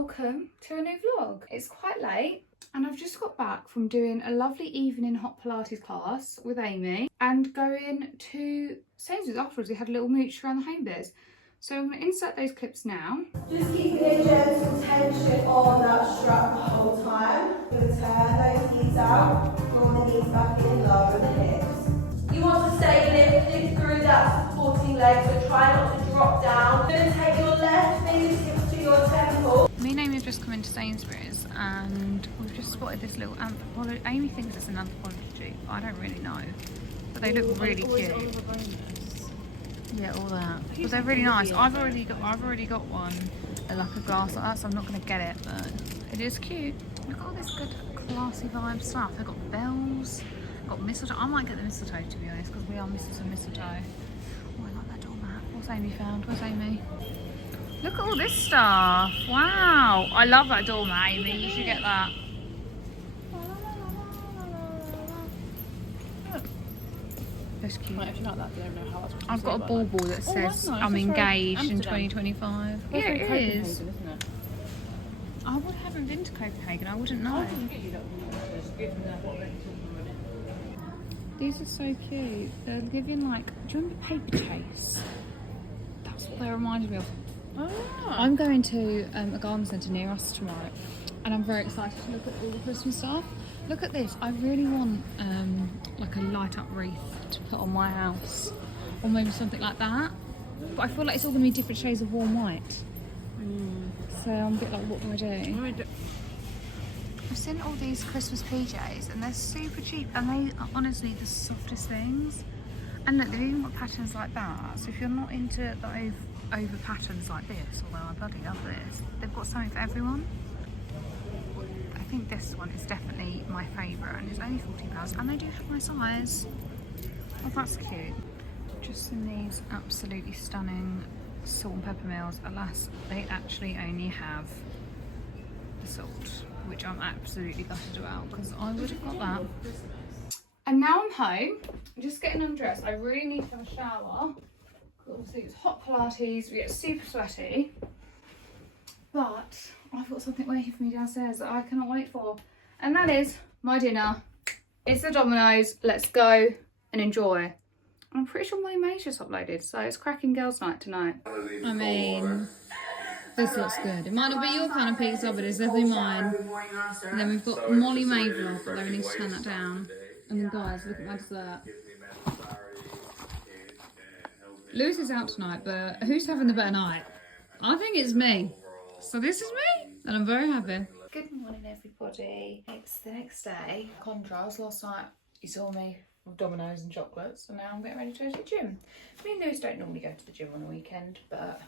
welcome to a new vlog. It's quite late and I've just got back from doing a lovely evening hot Pilates class with Amy and going to Sainsbury's afterwards. We had a little mooch around the home biz. So I'm going to insert those clips now. Just keeping a gentle tension on that strap the whole time. You're going to turn those knees out, draw the knees back in, lower the hips. You want to stay lifted through that supporting leg, so try not to drop down. You're going to take your left fingertips to your temple. Me and Amy have just come into Sainsbury's and we've just spotted this little anthropology. Amy thinks it's an anthropology, but I don't really know. But they look really cute. Yeah, all that. But they're really nice. I've already got one, like a glass like that, so I'm not going to get it, but it is cute. Look at all this good classy vibe stuff. They've got bells, got mistletoe. I might get the mistletoe, to be honest, because we are missing some mistletoe. Oh, I like that doormat. What's Amy found? Where's Amy? Look at all this stuff. Wow. I love that doormat, Amy. You should get that. That's cute. Right, if you like that, I don't know how that's I've got a bauble that says nice. I'm That's engaged in Amsterdam. 2025. That's Yeah, very it Copenhagen, is. isn't it? I haven't been to Copenhagen. I wouldn't know. I can get you that one. Just give them that what they're talking about. These are so cute. They're giving like, do you remember paper chase? That's what they reminded me of. Ah. I'm going to a garden centre near us tomorrow and I'm very excited to look at all the Christmas stuff. Look at this. I really want like a light up wreath to put on my house or maybe something like that. But I feel like it's all going to be different shades of warm white. So I'm a bit like, what do I do? I've seen all these Christmas PJs and they're super cheap and they are honestly the softest things. And look, they've even got patterns like that. So if you're not into the over patterns like this, although I bloody love this, they've got something for everyone. I think this one is definitely my favourite and it's only £40 and they do have my size. Oh, that's cute. Just in these absolutely stunning salt and pepper meals. Alas, they actually only have the salt, which I'm absolutely gutted about because I would have got that. And now I'm home. I'm just getting undressed. I really need to have a shower. Obviously it's hot Pilates, we get super sweaty. But I've got something waiting for me downstairs that I cannot wait for. And that is my dinner. It's the Domino's. Let's go and enjoy. I'm pretty sure Molly May's just uploaded, so it's cracking girls' night tonight. I mean, this looks good. It might not be your kind of pizza, but it's definitely mine. And then we've got Molly May vlog, but we need to turn that down. And then guys, look at my dessert. Lewis is out tonight, but who's having the better night? I think it's me. So this is me, and I'm very happy. Good morning, everybody. It's the next day. Contrast, last night you saw me with Domino's and chocolates, and now I'm getting ready to go to the gym. Me and Lewis don't normally go to the gym on a weekend, but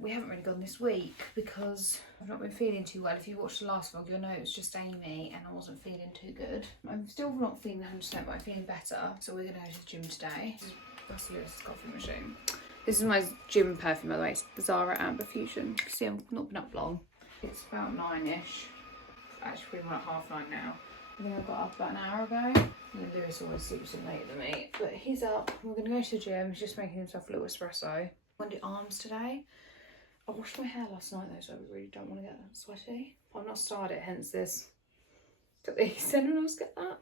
we haven't really gone this week because I've not been feeling too well. If you watched the last vlog, you'll know it was just Amy and I wasn't feeling too good. I'm still not feeling 100%, but I'm feeling better. So we're going to go to the gym today. That's Lewis's coffee machine. This is my gym perfume, by the way. It's the Zara Amber Fusion. You can see I've not been up long. It's about 9ish. Actually, pretty much 8:30 now. I think I got up about an hour ago. And Lewis always sleeps in later than me. But he's up. We're going to go to the gym. He's just making himself a little espresso. I'm going to do arms today. I washed my hair last night though, so I really don't want to get that sweaty. I've not started it, hence this. But he said anyone else get that?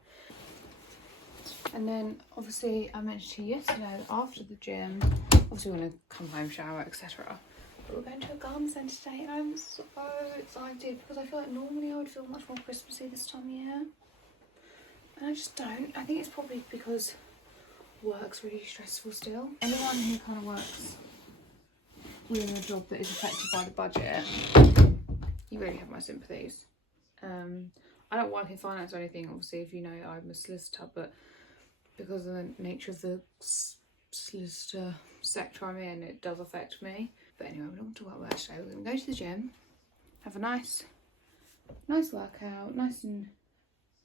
And then obviously I mentioned to you yesterday that after the gym, obviously we're going to come home, shower, etc. But we're going to a garden centre today and I'm so excited because I feel like normally I would feel much more Christmassy this time of year. And I just don't. I think it's probably because work's really stressful still. Anyone who kind of works within a job that is affected by the budget, you really have my sympathies. I don't work in finance or anything, obviously, if you know I'm a solicitor, but because of the nature of the solicitor sector I'm in, it does affect me. But anyway, we don't want to talk about work today. We're going to go to the gym, have a nice workout, nice and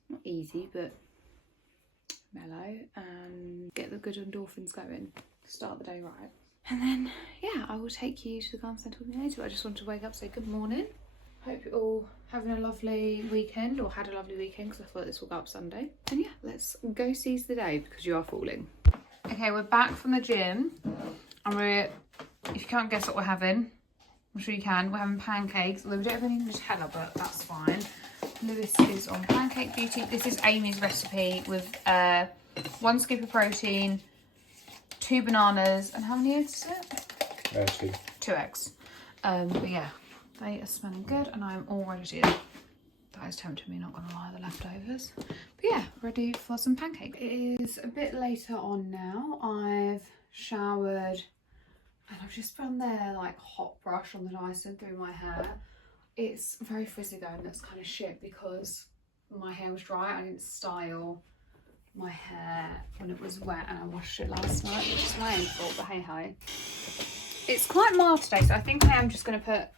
not easy, but mellow, and get the good endorphins going to start the day right. And then, yeah, I will take you to the garden centre with me later. I just wanted to wake up and say good morning. Hope you're all having a lovely weekend, or had a lovely weekend, because I thought this will go up Sunday. And yeah, let's go seize the day, because you are falling. Okay, we're back from the gym. And if you can't guess what we're having, I'm sure you can. We're having pancakes, although we don't have any Nutella, but that's fine. Lewis is on pancake duty. This is Amy's recipe with 1 scoop of protein, 2 bananas, and how many eggs is it? 2. 2 eggs. But yeah, they are smelling good, and I'm all ready to eat. That is tempting me, not gonna lie, the leftovers. But yeah, ready for some pancakes. It is a bit later on now. I've showered and I've just run their like hot brush on the Dyson through my hair. It's very frizzy though, and that's kind of shit because my hair was dry. I didn't style my hair when it was wet, and I washed it last night, which is my own fault, but hey ho. It's quite mild today, so I think I am just going to put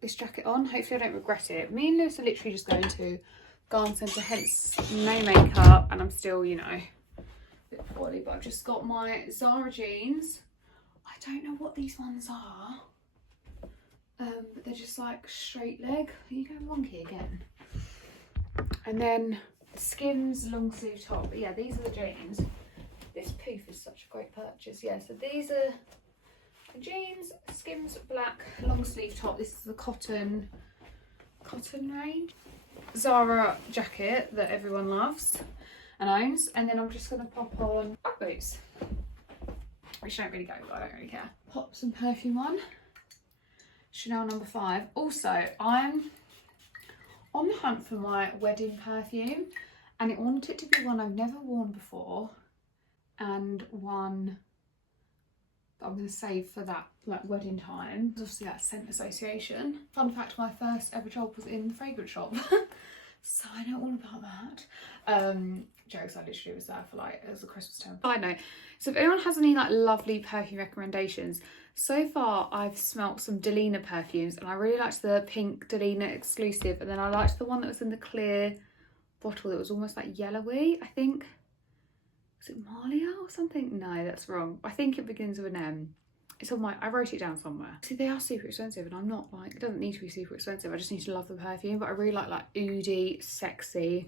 this jacket on. Hopefully I don't regret it. Me and Lewis are literally just going to garden centre, hence no makeup, and I'm still, you know, a bit poorly, but I've just got my Zara jeans. I don't know what these ones are, but they're just like straight leg. You go wonky again. And then Skims long sleeve top. But yeah, these are the jeans. This poof is such a great purchase. Yeah, so these are the jeans, Skims black long sleeve top. This is the cotton range. Zara jacket that everyone loves and owns. And then I'm just going to pop on black boots, which don't really go, but I don't really care. Pop some perfume on. Chanel No. 5. Also, I'm on the hunt for my wedding perfume, and I want it to be one I've never worn before and one that I'm going to save for that like wedding time. Obviously that scent association. Fun fact, my first ever job was in the fragrance shop. So I know all about that. Jokes, I literally was there for like, it was a Christmas term. I know. So if anyone has any like lovely perfume recommendations, so far I've smelt some Delina perfumes, and I really liked the pink Delina exclusive, and then I liked the one that was in the clear bottle that was almost like yellowy, I think. Was it Malia or something? No, that's wrong. I think it begins with an M. It's on my, I wrote it down somewhere. See, they are super expensive, and I'm not like, it doesn't need to be super expensive. I just need to love the perfume, but I really like oody, sexy,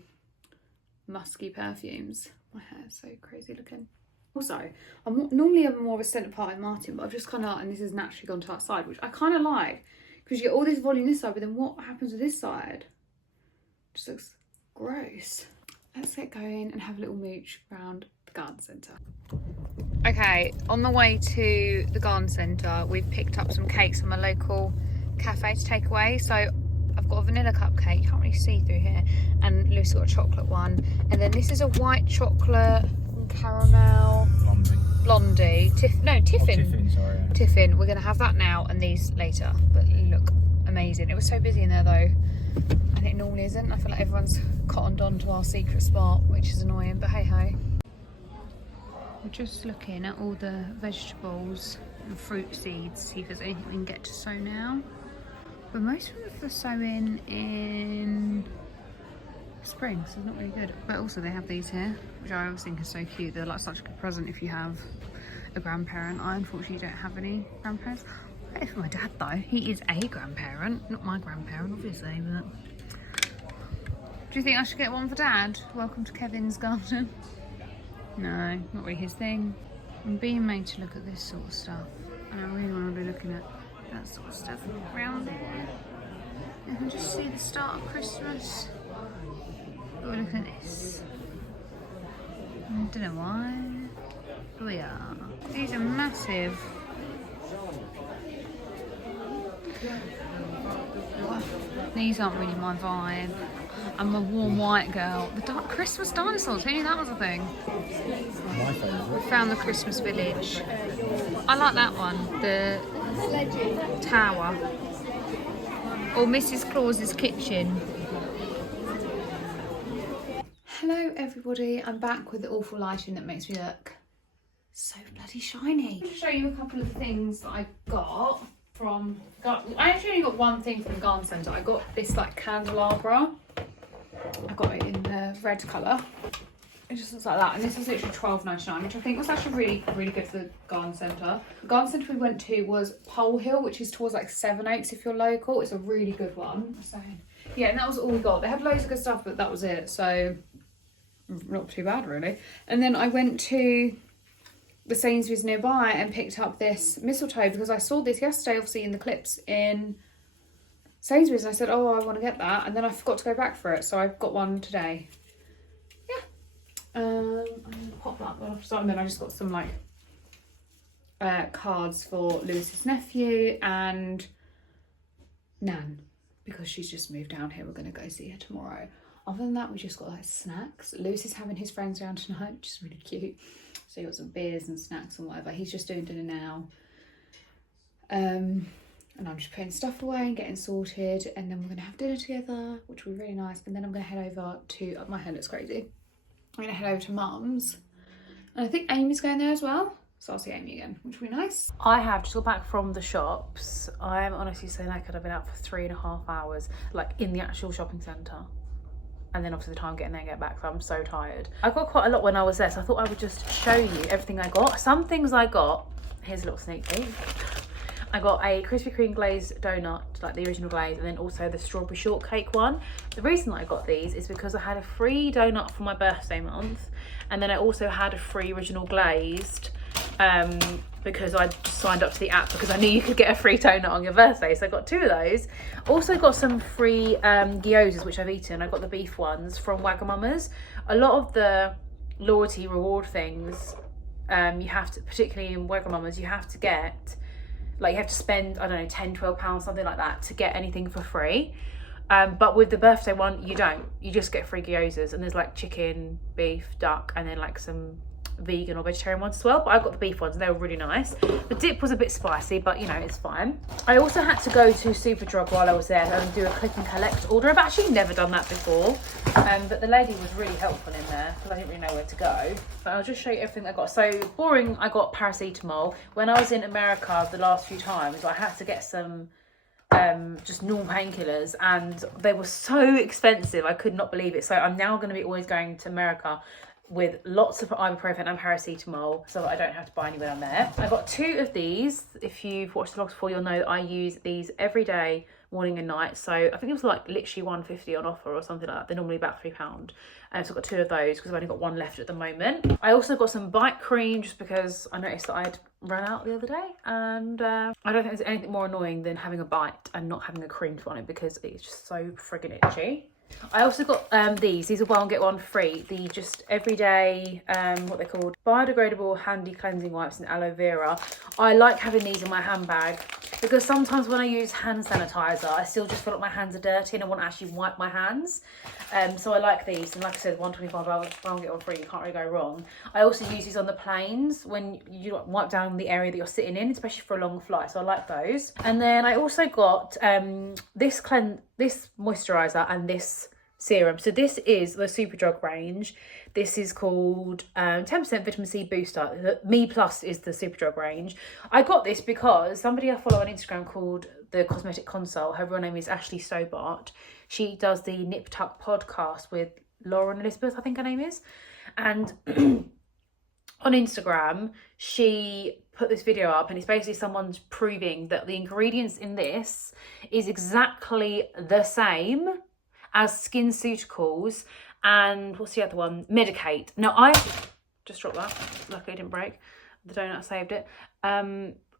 musky perfumes. My hair is so crazy looking. Also, normally I'm more of a centre part in Martin, but I've just kind of, and this has naturally gone to that side, which I kind of like, because you get all this volume this side, but then what happens with this side? Just looks gross. Let's get going and have a little mooch around the garden centre. Okay, on the way to the garden centre, we've picked up some cakes from a local cafe to take away. So I've got a vanilla cupcake, you can't really see through here, and Lucy's got a chocolate one. And then this is a white chocolate caramel blondie. Tiffin. Oh, Tiffin, sorry. Yeah. Tiffin. We're going to have that now and these later, but look amazing. It was so busy in there though, and it normally isn't. I feel like everyone's cottoned on to our secret spot, which is annoying, but hey ho. We're just looking at all the vegetables and fruit seeds, see if there's anything we can get to sow now. But most of them are sowing in spring, so it's not really good. But also they have these here, which I always think are so cute. They're like such a good present if you have a grandparent. I unfortunately don't have any grandparents. But for my dad though, he is a grandparent, not my grandparent obviously, but... Do you think I should get one for Dad? Welcome to Kevin's garden. No, not really his thing. I'm being made to look at this sort of stuff, and I really want to be looking at that sort of stuff around there. You can just see the start of Christmas. But we're looking at this. I don't know why, but we are. These are massive. These aren't really my vibe. I'm a warm white girl. The Christmas dinosaurs, who knew that was a thing? My favourite. We found the Christmas village. I like that one, the tower. Or Mrs. Claus's kitchen. Hello everybody, I'm back with the awful lighting that makes me look so bloody shiny. I'm going to show you a couple of things that I got from... I actually only got one thing from the garden centre. I got this like candelabra. I got it in the red colour. It just looks like that, and this was literally $12.99, which I think was actually really, really good for the garden centre. The garden centre we went to was Pole Hill, which is towards like Sevenoaks if you're local. It's a really good one. So yeah, and that was all we got. They had loads of good stuff, but that was it. So not too bad really. And then I went to the Sainsbury's nearby and picked up this mistletoe because I saw this yesterday, obviously, in the clips in Sainsbury's, and I said, oh, I want to get that, and then I forgot to go back for it, so I've got one today. Yeah. I'm gonna pop that one off. So, and then I just got some like cards for Lewis's nephew and Nan, because she's just moved down here. We're gonna go see her tomorrow. Other than that, we just got like snacks. Lewis is having his friends around tonight, which is really cute. So he got some beers and snacks and whatever. He's just doing dinner now. And I'm just putting stuff away and getting sorted, and then we're gonna have dinner together, which will be really nice. And then I'm gonna head over to, my hair looks crazy. I'm gonna head over to Mum's, and I think Amy's going there as well. So I'll see Amy again, which will be nice. I have just got back from the shops. I'm honestly so knackered. I've been out for 3.5 hours, like in the actual shopping centre. And then obviously the time getting there and get back, so I'm so tired. I got quite a lot when I was there, so I thought I would just show you everything I got. Some things I got, here's a little sneak peek. I got a Krispy Kreme glazed donut, like the original glaze, and then also the strawberry shortcake one. The reason that I got these is because I had a free donut for my birthday month, and then I also had a free original glazed because I just signed up to the app because I knew you could get a free donut on your birthday, so I got 2 of those. Also got some free gyozas, which I've eaten. I got the beef ones from Wagamama's. A lot of the loyalty reward things, you have to, particularly in Wagamama's, you have to get, like, you have to spend, I don't know, 10, 12 pounds, something like that, to get anything for free. But with the birthday one, you don't. You just get free gyozas, and there's like chicken, beef, duck, and then like some vegan or vegetarian ones as well. But I got the beef ones and they were really nice. The dip was a bit spicy, but you know, it's fine. I also had to go to Superdrug while I was there and do a click and collect order. I've actually never done that before, but the lady was really helpful in there because I didn't really know where to go. But I'll just show you everything I got. So boring, I got paracetamol. When I was in America the last few times, I had to get some just normal painkillers, and they were so expensive. I could not believe it. So I'm now going to be always going to America with lots of ibuprofen and paracetamol so that I don't have to buy any when I'm there. I got 2 of these. If you've watched the vlogs before, you'll know that I use these every day, morning and night. So I think it was like literally £1.50 on offer or something like that. They're normally about £3. So I got 2 of those because I've only got 1 left at the moment. I also got some bite cream just because I noticed that I'd run out the other day, and I don't think there's anything more annoying than having a bite and not having a cream on it because it's just so friggin' itchy. I also got these are buy one get one free, the just everyday what they're called, biodegradable handy cleansing wipes and aloe vera. I like having these in my handbag because sometimes when I use hand sanitizer I still just feel like my hands are dirty and I want to actually wipe my hands, so I like these. And like I said, $1.25 buy one get one free, you can't really go wrong. I also use these on the planes when you wipe down the area that you're sitting in, especially for a long flight, so I like those. And then I also got this moisturizer and this serum. So this is the Superdrug range. This is called 10% vitamin C booster. Me Plus is the Superdrug range. I got this because somebody I follow on Instagram called The Cosmetic Consult, her real name is Ashley Stobart. She does the Nip Tuck podcast with Lauren Elizabeth, I think her name is. And on Instagram, she put this video up, and it's basically someone's proving that the ingredients in this is exactly the same as SkinCeuticals and what's the other one? Medicate. Now I just dropped that. Luckily it didn't break. The donut saved it.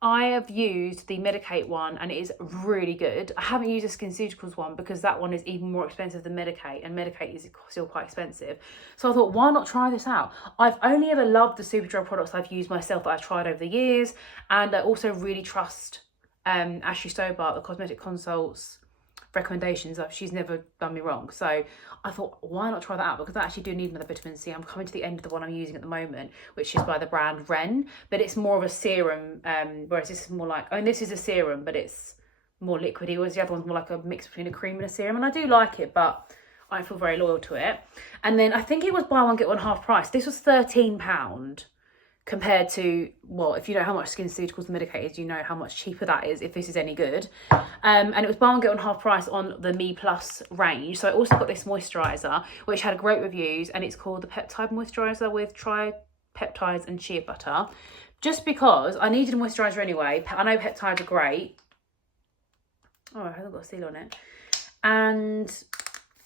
I have used the Medicate one and it is really good. I haven't used the SkinCeuticals one because that one is even more expensive than Medicate, and Medicate is still quite expensive. So I thought, why not try this out? I've only ever loved the Superdrug products I've used myself that I've tried over the years, and I also really trust Ashley Stobart, the Cosmetic Consult's recommendations. She's never done me wrong, so I thought, why not try that out, because I actually do need another vitamin C. I'm coming to the end of the one I'm using at the moment, which is by the brand Ren, but it's more of a serum, whereas this is more like, I mean, this is a serum but it's more liquidy, whereas the other one's more like a mix between a cream and a serum, and I do like it, but I don't feel very loyal to it. And then I think it was buy one get one half price. This was £13 compared to, well, if you know how much SkinCeuticals and Medicate is, you know how much cheaper that is if this is any good. And it was buy one get one half price on the Me Plus range. So I also got this moisturiser, which had great reviews, and it's called the Peptide Moisturiser with tripeptides and shea butter. Just because I needed a moisturiser anyway. I know peptides are great. Oh, it hasn't got a seal on it. And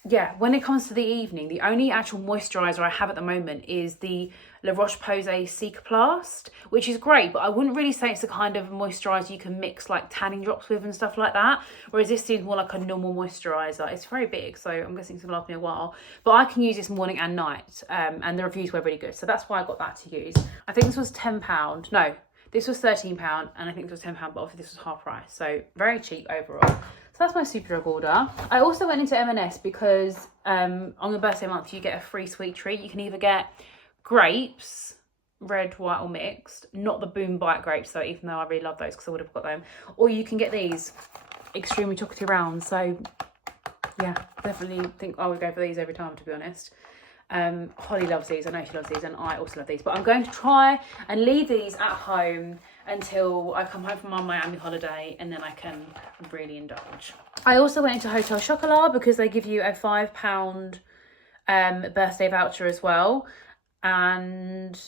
yeah, when it comes to the evening, the only actual moisturiser I have at the moment is the La Roche-Posay Cicaplast, which is great, but I wouldn't really say it's the kind of moisturiser you can mix like tanning drops with and stuff like that, whereas this seems more like a normal moisturiser. It's very big, so I'm guessing it's going to last me a while, but I can use this morning and night, and the reviews were really good, so that's why I got that to use. I think this was £10, no, this was £13, and I think this was £10, but obviously this was half price, so very cheap overall. So that's my Superdrug order. I also went into M&S because on your birthday month you get a free sweet treat. You can either get grapes, red, white or mixed, not the Boom Bite grapes though, even though I really love those because I would have got them, or you can get these extremely chocolatey rounds. So yeah, definitely think I would go for these every time, to be honest. Holly loves these, I know she loves these, and I also love these, but I'm going to try and leave these at home until I come home from my Miami holiday, and then I can really indulge. I also went into Hotel Chocolat because they give you a £5 birthday voucher as well, and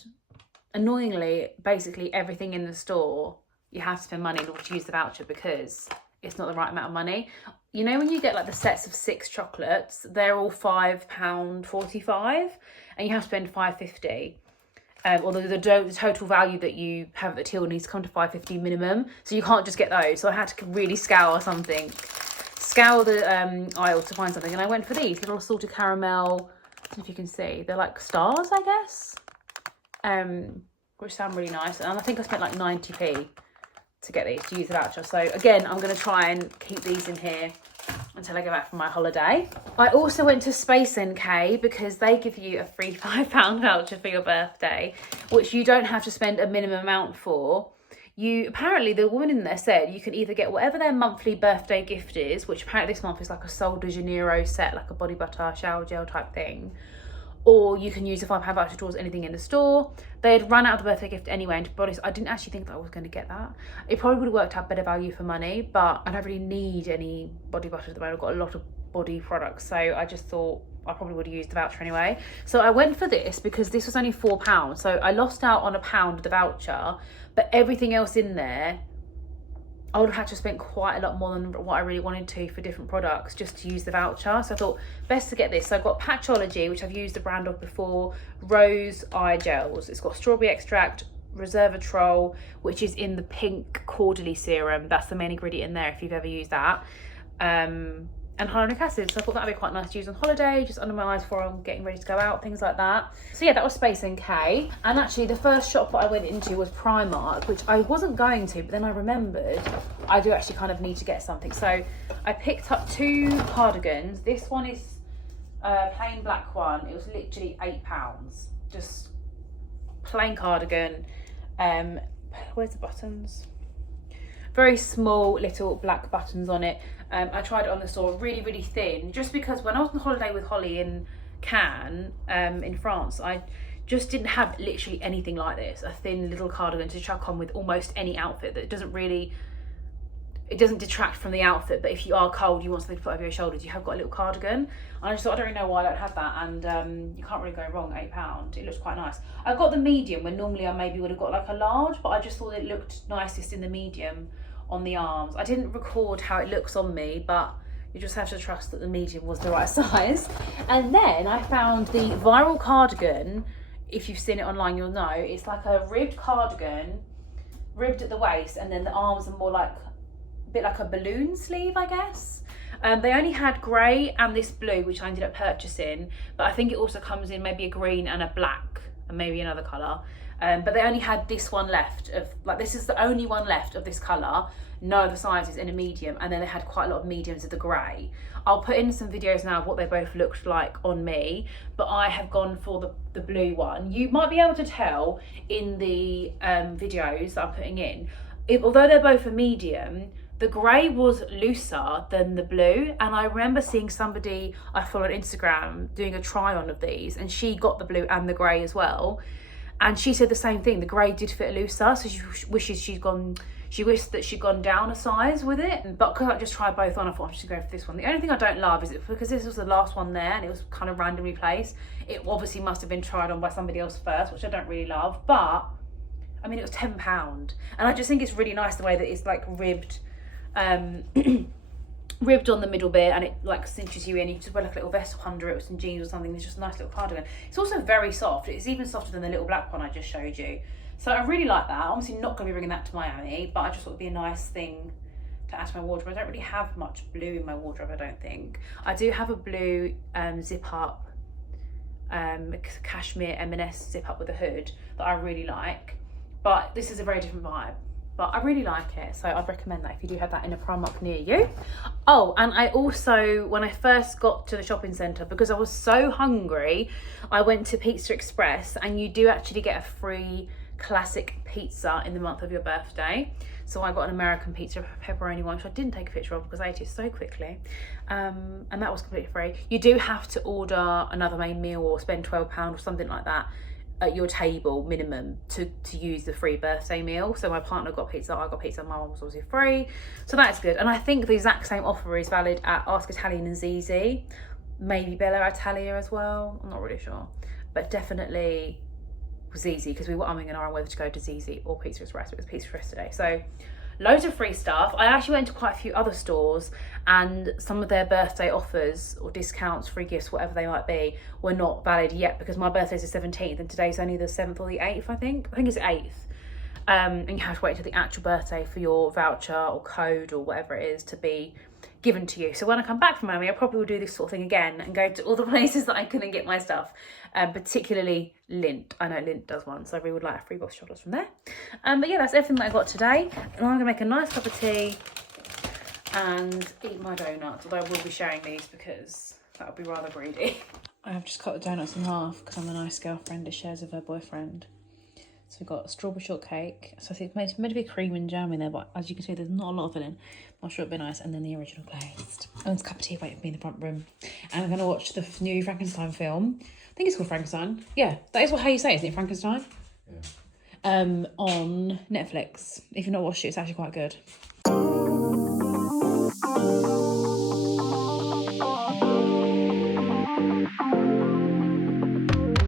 annoyingly, basically everything in the store you have to spend money in order to use the voucher because it's not the right amount of money. You know when you get like the sets of 6 chocolates, they're all £5.45 and you have to spend £5.50. Although the total value that you have at the till needs to come to £5.50 minimum, so you can't just get those. So I had to really scour the aisle to find something, and I went for these little salted caramel. I don't know if you can see, they're like stars, I guess, which sound really nice. And I think I spent like 90p to get these, to use the voucher. So again, I'm going to try and keep these in here until I go back from my holiday. I also went to Space NK because they give you a free £5 voucher for your birthday, which you don't have to spend a minimum amount for. Apparently the woman in there said you can either get whatever their monthly birthday gift is, which apparently this month is like a Sol de Janeiro set, like a body butter shower gel type thing, or you can use a £5 voucher towards anything in the store. They had run out of the birthday gift anyway, and to be honest, I didn't actually think that I was going to get that. It probably would have worked out better value for money, but I don't really need any body butter at the moment. I've got a lot of body products, so I just thought I probably would have used the voucher anyway. So I went for this because this was only £4, so I lost out on £1 of the voucher, but everything else in there, I would have had to spend quite a lot more than what I really wanted to for different products just to use the voucher. So I thought best to get this. So I've got Patchology, which I've used the brand of before, Rose Eye Gels. It's got strawberry extract, resveratrol, which is in the pink cordially serum. That's the main ingredient in there if you've ever used that. And hyaluronic acid. So I thought that'd be quite nice to use on holiday, just under my eyes before I'm getting ready to go out, things like that. So yeah, that was Space NK. And actually the first shop that I went into was Primark, which I wasn't going to, but then I remembered I do actually kind of need to get something. So I picked up 2 cardigans. This one is a plain black one. It was literally £8. Just plain cardigan. Where's the buttons? Very small little black buttons on it. I tried it on the store, really, really thin, just because when I was on holiday with Holly in Cannes, in France, I just didn't have literally anything like this, a thin little cardigan to chuck on with almost any outfit that doesn't detract from the outfit, but if you are cold, you want something to put over your shoulders, you have got a little cardigan. And I just thought, I don't really know why I don't have that, and you can't really go wrong, £8. It looks quite nice. I got the medium when normally I maybe would have got like a large, but I just thought it looked nicest in the medium on the arms. I didn't record how it looks on me, but you just have to trust that the medium was the right size. And then I found the viral cardigan. If you've seen it online, you'll know. It's like a ribbed cardigan, ribbed at the waist, and then the arms are more like a bit like a balloon sleeve, I guess. They only had grey and this blue, which I ended up purchasing, but I think it also comes in maybe a green and a black and maybe another colour. But they only had this one left of, like, this is the only one left of this colour, no other sizes in a medium, and then they had quite a lot of mediums of the grey. I'll put in some videos now of what they both looked like on me, but I have gone for the blue one. You might be able to tell in the videos that I'm putting in, although they're both a medium, the grey was looser than the blue, and I remember seeing somebody I follow on Instagram doing a try on of these, and she got the blue and the grey as well. And she said the same thing, the grey did fit looser, so she wished that she'd gone down a size with it. But because I just tried both on, I thought I'm just gonna go for this one. The only thing I don't love is because this was the last one there and it was kind of randomly placed, it obviously must have been tried on by somebody else first, which I don't really love. But I mean, it was £10. And I just think it's really nice the way that it's like ribbed ribbed on the middle bit, and it like cinches you in. You just wear like a little vest under it with some jeans or something. It's just a nice little cardigan. It's also very soft. It's even softer than the little black one I just showed you. So I really like that. Obviously not going to be bringing that to Miami, but I just thought it'd be a nice thing to add to my wardrobe. I don't really have much blue in my wardrobe, I don't think. I do have a blue zip up cashmere M&S zip up with a hood that I really like, but this is a very different vibe, but I really like it, so I'd recommend that if you do have that in a Primark near you. Oh, and I also, when I first got to the shopping centre, because I was so hungry, I went to Pizza Express, and you do actually get a free classic pizza in the month of your birthday. So I got an American pizza pepperoni one, which I didn't take a picture of because I ate it so quickly, and that was completely free. You do have to order another main meal or spend £12 or something like that at your table minimum to use the free birthday meal. So my partner got pizza, I got pizza, my one was obviously free, so that's good. And I think the exact same offer is valid at Ask Italian and Zizi, maybe Bella Italia as well, I'm not really sure, but definitely Zizi, because we were umming and ahhing whether to go to Zizi or Pizza Express. It was Pizza Express today. So loads of free stuff. I actually went to quite a few other stores, and some of their birthday offers or discounts, free gifts, whatever they might be, were not valid yet, because my birthday's the 17th and today's only the 7th or the 8th, I think it's the 8th. And you have to wait till the actual birthday for your voucher or code or whatever it is to be given to you. So when I come back from Miami, I probably will do this sort of thing again and go to all the places that I couldn't get my stuff, particularly Lindt. I know Lindt does one, so I really would like a free box of chocolates from there. But yeah, that's everything that I got today. And I'm gonna make a nice cup of tea and eat my donuts, although I will be sharing these because that would be rather greedy. I have just cut the donuts in half because I'm a nice girlfriend that shares with her boyfriend. So we've got a strawberry shortcake. So I think it's meant to be cream and jam in there, but as you can see, there's not a lot of filling. I'm sure it'll be nice. And then the original glazed. And a cup of tea waiting for me in the front room. And I'm going to watch the new Frankenstein film. I think it's called Frankenstein. Yeah, that is how you say it, isn't it? Frankenstein? Yeah. On Netflix. If you've not watched it, it's actually quite good.